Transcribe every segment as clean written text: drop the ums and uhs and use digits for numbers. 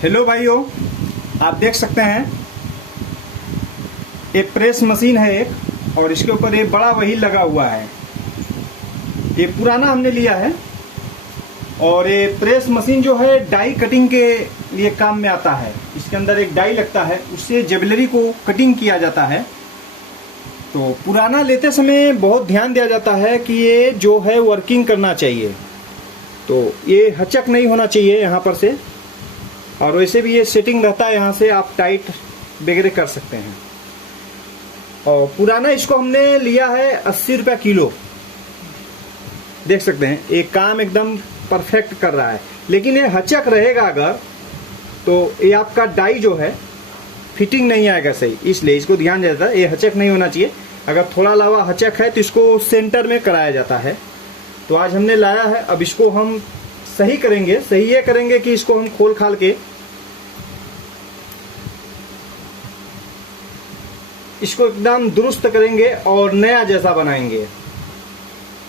Hello भाइयों, आप देख सकते हैं ये प्रेस मशीन है एक, और इसके ऊपर ये बड़ा वही लगा हुआ है। ये पुराना हमने लिया है और ये प्रेस मशीन जो है डाई कटिंग के लिए काम में आता है। इसके अंदर एक डाई लगता है, उससे ज्वेलरी को कटिंग किया जाता है। तो पुराना लेते समय बहुत ध्यान दिया जाता है कि ये जो है वर्किंग करना चाहिए, तो ये हचक नहीं होना चाहिए यहाँ पर से, और वैसे भी ये सेटिंग रहता है, यहाँ से आप टाइट वगैरह कर सकते हैं। और पुराना इसको हमने लिया है 80 रुपया किलो। देख सकते हैं ये काम एकदम परफेक्ट कर रहा है, लेकिन ये हचक रहेगा अगर तो ये आपका डाई जो है फिटिंग नहीं आएगा सही, इसलिए इसको ध्यान दिया जाता है। ये हचक नहीं होना चाहिए, अगर थोड़ा लावा हचक है तो इसको सेंटर में कराया जाता है। तो आज हमने लाया है, अब इसको हम सही करेंगे। सही ये करेंगे कि इसको हम खोल खाल के इसको एकदम दुरुस्त करेंगे और नया जैसा बनाएंगे।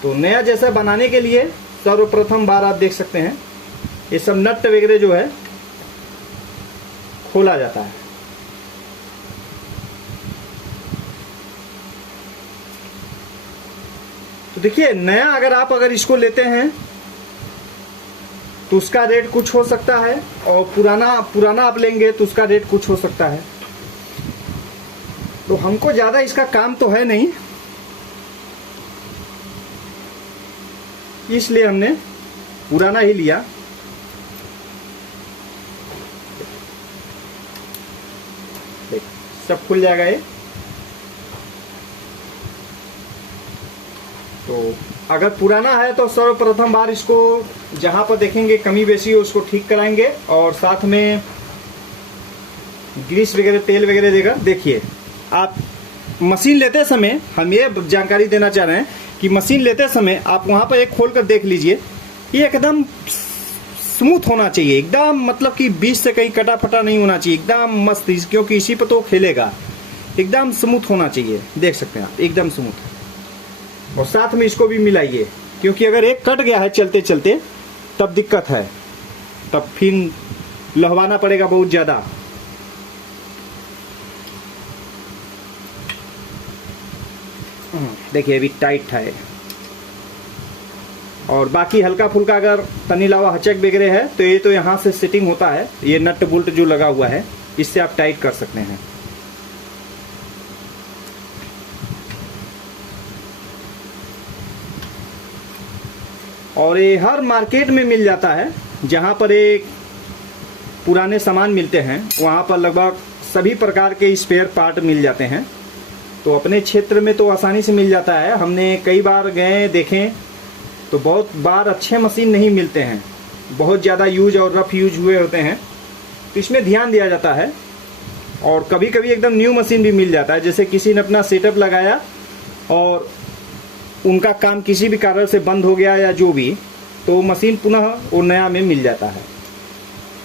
तो नया जैसा बनाने के लिए सर्वप्रथम बार आप देख सकते हैं ये सब नट वगैरह जो है खोला जाता है। तो देखिए, नया अगर इसको लेते हैं तो उसका रेट कुछ हो सकता है, और पुराना आप लेंगे तो उसका रेट कुछ हो सकता है। तो हमको ज्यादा इसका काम तो है नहीं, इसलिए हमने पुराना ही लिया। सब खुल जाएगा ये। तो अगर पुराना है तो सर्वप्रथम बार इसको जहां पर देखेंगे कमी बेसी हो उसको ठीक कराएंगे, और साथ में ग्रीस वगैरह तेल वगैरह देगा। देखिए, आप मशीन लेते समय हम ये जानकारी देना चाह रहे हैं कि मशीन लेते समय आप वहां पर एक खोल कर देख लीजिए, ये एकदम स्मूथ होना चाहिए, एकदम मतलब कि बीच से कहीं कटा फटा नहीं होना चाहिए, एकदम मस्त, क्योंकि इसी पर तो खेलेगा। एकदम स्मूथ होना चाहिए, देख सकते हैं आप, एकदम स्मूथ। और साथ में इसको भी मिलाइए, क्योंकि अगर एक कट गया है चलते चलते तब दिक्कत है, तब फिर लहवाना पड़ेगा बहुत ज्यादा। देखिए अभी टाइट है, और बाकी हल्का फुल्का अगर तनी लावा हचक वगैरह है तो ये तो यहाँ से सेटिंग होता है, ये नट बोल्ट जो लगा हुआ है इससे आप टाइट कर सकते हैं। और ये हर मार्केट में मिल जाता है, जहाँ पर एक पुराने सामान मिलते हैं वहाँ पर लगभग सभी प्रकार के स्पेयर पार्ट मिल जाते हैं। तो अपने क्षेत्र में तो आसानी से मिल जाता है। हमने कई बार गए देखें तो बहुत बार अच्छे मशीन नहीं मिलते हैं, बहुत ज़्यादा यूज और रफ यूज हुए होते हैं, तो इसमें ध्यान दिया जाता है। और कभी कभी एकदम न्यू मशीन भी मिल जाता है, जैसे किसी ने अपना सेटअप लगाया और उनका काम किसी भी कारण से बंद हो गया या जो भी, तो मशीन पुनः वो नया में मिल जाता है,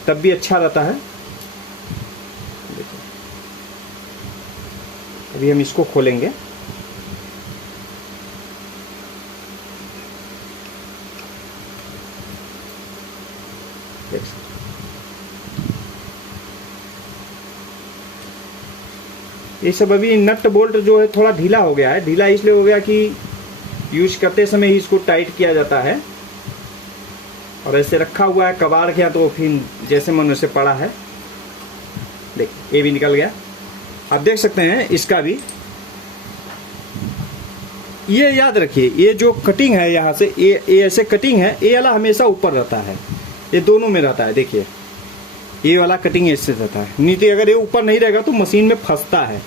तब भी अच्छा रहता है। अभी हम इसको खोलेंगे। ये सब अभी नट बोल्ट जो है थोड़ा ढीला हो गया है। ढीला इसलिए हो गया कि यूज करते समय ही इसको टाइट किया जाता है, और ऐसे रखा हुआ है कबाड़ किया तो फिर जैसे मन वैसे पड़ा है। देखिए ये भी निकल गया। आप देख सकते हैं इसका भी। ये याद रखिए, ये जो कटिंग है यहाँ से, ये ऐसे कटिंग है, ये वाला हमेशा ऊपर रहता है, ये दोनों में रहता है। देखिए ये वाला कटिंग ऐसे रहता है, नीचे अगर ये ऊपर नहीं रहेगा तो मशीन में फंसता है।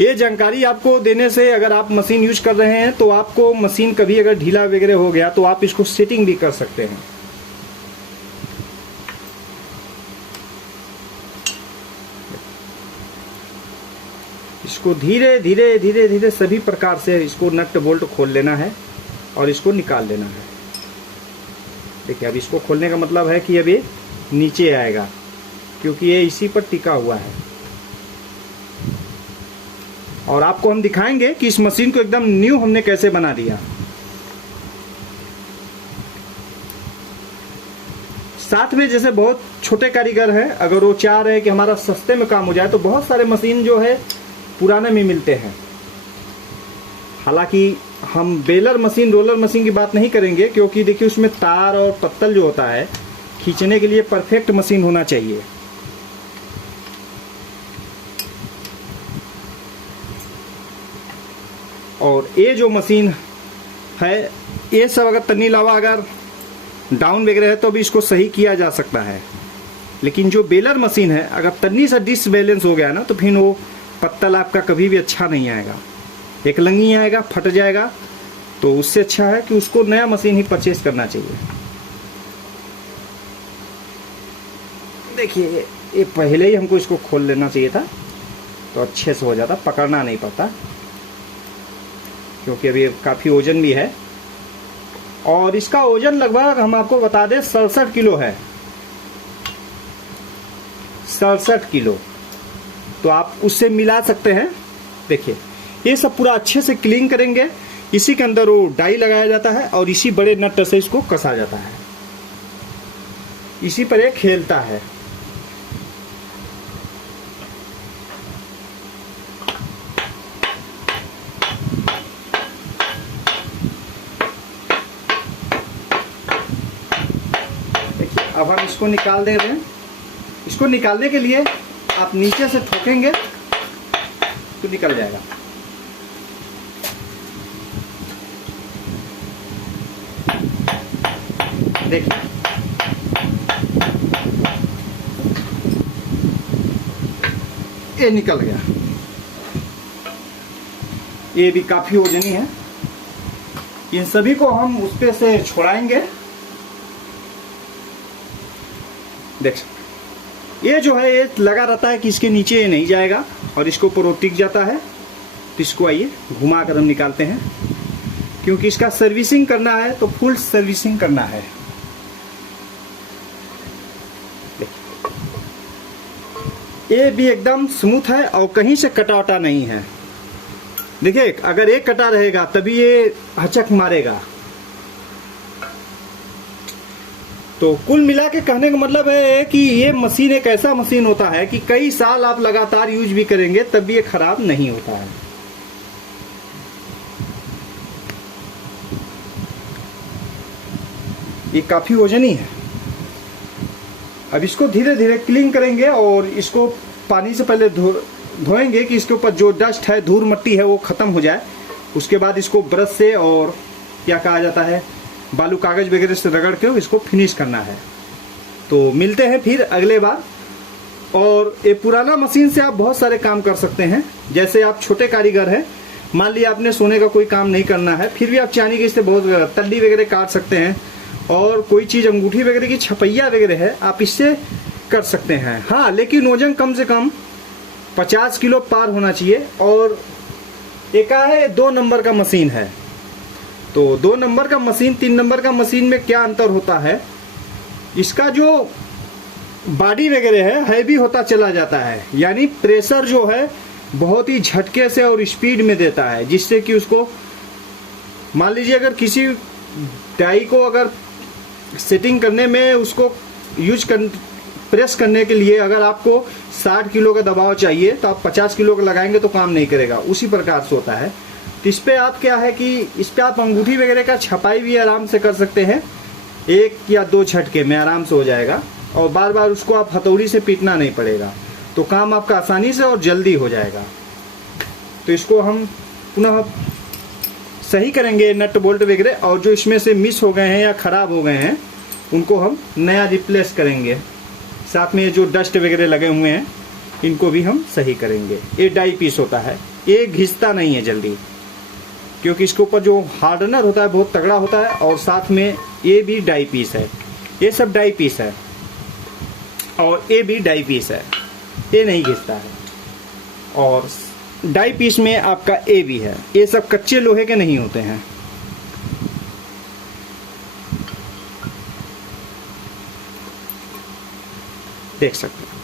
ये जानकारी आपको देने से, अगर आप मशीन यूज कर रहे हैं तो आपको मशीन कभी अगर ढीला वगैरह हो गया तो आप इसको सेटिंग भी कर सकते हैं। इसको धीरे धीरे धीरे धीरे सभी प्रकार से इसको नट बोल्ट खोल लेना है और इसको निकाल लेना है। देखिए अब इसको खोलने का मतलब है कि अब ये नीचे आएगा, क्योंकि ये इसी पर टिका हुआ है। और आपको हम दिखाएंगे कि इस मशीन को एकदम न्यू हमने कैसे बना दिया। साथ में जैसे बहुत छोटे कारीगर हैं, अगर वो चाह रहे हैं कि हमारा सस्ते में काम हो जाए, तो बहुत सारे मशीन जो है पुराने में मिलते हैं। हालांकि हम बेलर मशीन, रोलर मशीन की बात नहीं करेंगे, क्योंकि देखिए उसमें तार और पत्तल जो होता है खींचने के लिए परफेक्ट मशीन होना चाहिए। और ये जो मशीन है, ये सब अगर तन्नी लावा अगर डाउन वगैरह है तो भी इसको सही किया जा सकता है। लेकिन जो बेलर मशीन है, अगर तन्नी सा डिसबैलेंस हो गया ना, तो फिर वो पत्तल आपका कभी भी अच्छा नहीं आएगा, एक लंगी आएगा, फट जाएगा। तो उससे अच्छा है कि उसको नया मशीन ही परचेज करना चाहिए। देखिए ये पहले ही हमको इसको खोल लेना चाहिए था, तो अच्छे से हो जाता, पकड़ना नहीं पड़ता, क्योंकि अभी काफ़ी वजन भी है। और इसका वजन लगभग हम आपको बता दें 67 किलो है, 67 किलो। तो आप उससे मिला सकते हैं। देखिए ये सब पूरा अच्छे से क्लीन करेंगे। इसी के अंदर वो डाई लगाया जाता है और इसी बड़े नट से इसको कसा जाता है, इसी पर ये खेलता है। अब हम इसको निकाल दे रहे हैं। इसको निकालने के लिए आप नीचे से ठोकेंगे तो निकल जाएगा। देखिए ये निकल गया। ये भी काफी वजनी है। इन सभी को हम उस पे से छोड़ाएंगे। देख सकते ये जो है ये लगा रहता है कि इसके नीचे ये नहीं जाएगा और इसके ऊपर वो टिक जाता है। तो इसको आइए घुमा कर हम निकालते हैं, क्योंकि इसका सर्विसिंग करना है तो फुल सर्विसिंग करना है। ये भी एकदम स्मूथ है और कहीं से कटा वटा नहीं है। देखिए अगर एक कटा रहेगा तभी ये हचक मारेगा। तो कुल मिला के कहने का मतलब है कि ये मशीन एक ऐसा मशीन होता है कि कई साल आप लगातार यूज भी करेंगे तब भी ये खराब नहीं होता है। ये काफी वजनी है। अब इसको धीरे धीरे क्लीन करेंगे और इसको पानी से पहले धोएंगे कि इसके ऊपर जो डस्ट है, धूल मट्टी है, वो खत्म हो जाए। उसके बाद इसको ब्रश से और क्या कहा जाता है, बालू कागज वगैरह से रगड़ के इसको फिनिश करना है। तो मिलते हैं फिर अगले बार। और ये पुराना मशीन से आप बहुत सारे काम कर सकते हैं। जैसे आप छोटे कारीगर हैं, मान लिया आपने सोने का कोई काम नहीं करना है, फिर भी आप चांदी के इससे बहुत तल्ली वगैरह काट सकते हैं। और कोई चीज़ अंगूठी वगैरह की छपैया वगैरह है, आप इससे कर सकते हैं। हाँ, लेकिन वजन कम से कम 50 किलो पार होना चाहिए। और एक है 2 नंबर का मशीन है। तो 2 नंबर का मशीन 3 नंबर का मशीन में क्या अंतर होता है, इसका जो बॉडी वगैरह है हैवी होता चला जाता है। यानी प्रेशर जो है बहुत ही झटके से और स्पीड में देता है, जिससे कि उसको मान लीजिए अगर किसी डाई को अगर सेटिंग करने में उसको प्रेस करने के लिए अगर आपको 60 किलो का दबाव चाहिए तो आप 50 किलो का लगाएंगे तो काम नहीं करेगा। उसी प्रकार से होता है। तो इस पे आप क्या है कि इस पे आप अंगूठी वगैरह का छपाई भी आराम से कर सकते हैं। 1 या 2 झटके में आराम से हो जाएगा और बार बार उसको आप हथौड़ी से पीटना नहीं पड़ेगा। तो काम आपका आसानी से और जल्दी हो जाएगा। तो इसको हम पुनः सही करेंगे नट बोल्ट वगैरह, और जो इसमें से मिस हो गए हैं या खराब हो गए हैं उनको हम नया रिप्लेस करेंगे। साथ में जो डस्ट वगैरह लगे हुए हैं इनको भी हम सही करेंगे। ये डाई पीस होता है, ये घिसता नहीं है जल्दी, क्योंकि इसके ऊपर जो हार्डनर होता है बहुत तगड़ा होता है। और साथ में ये भी डाई पीस है, ये सब डाई पीस है और ये भी डाई पीस है, ये नहीं घिसता है। और डाई पीस में आपका ए भी है। ये सब कच्चे लोहे के नहीं होते हैं। देख सकते हैं।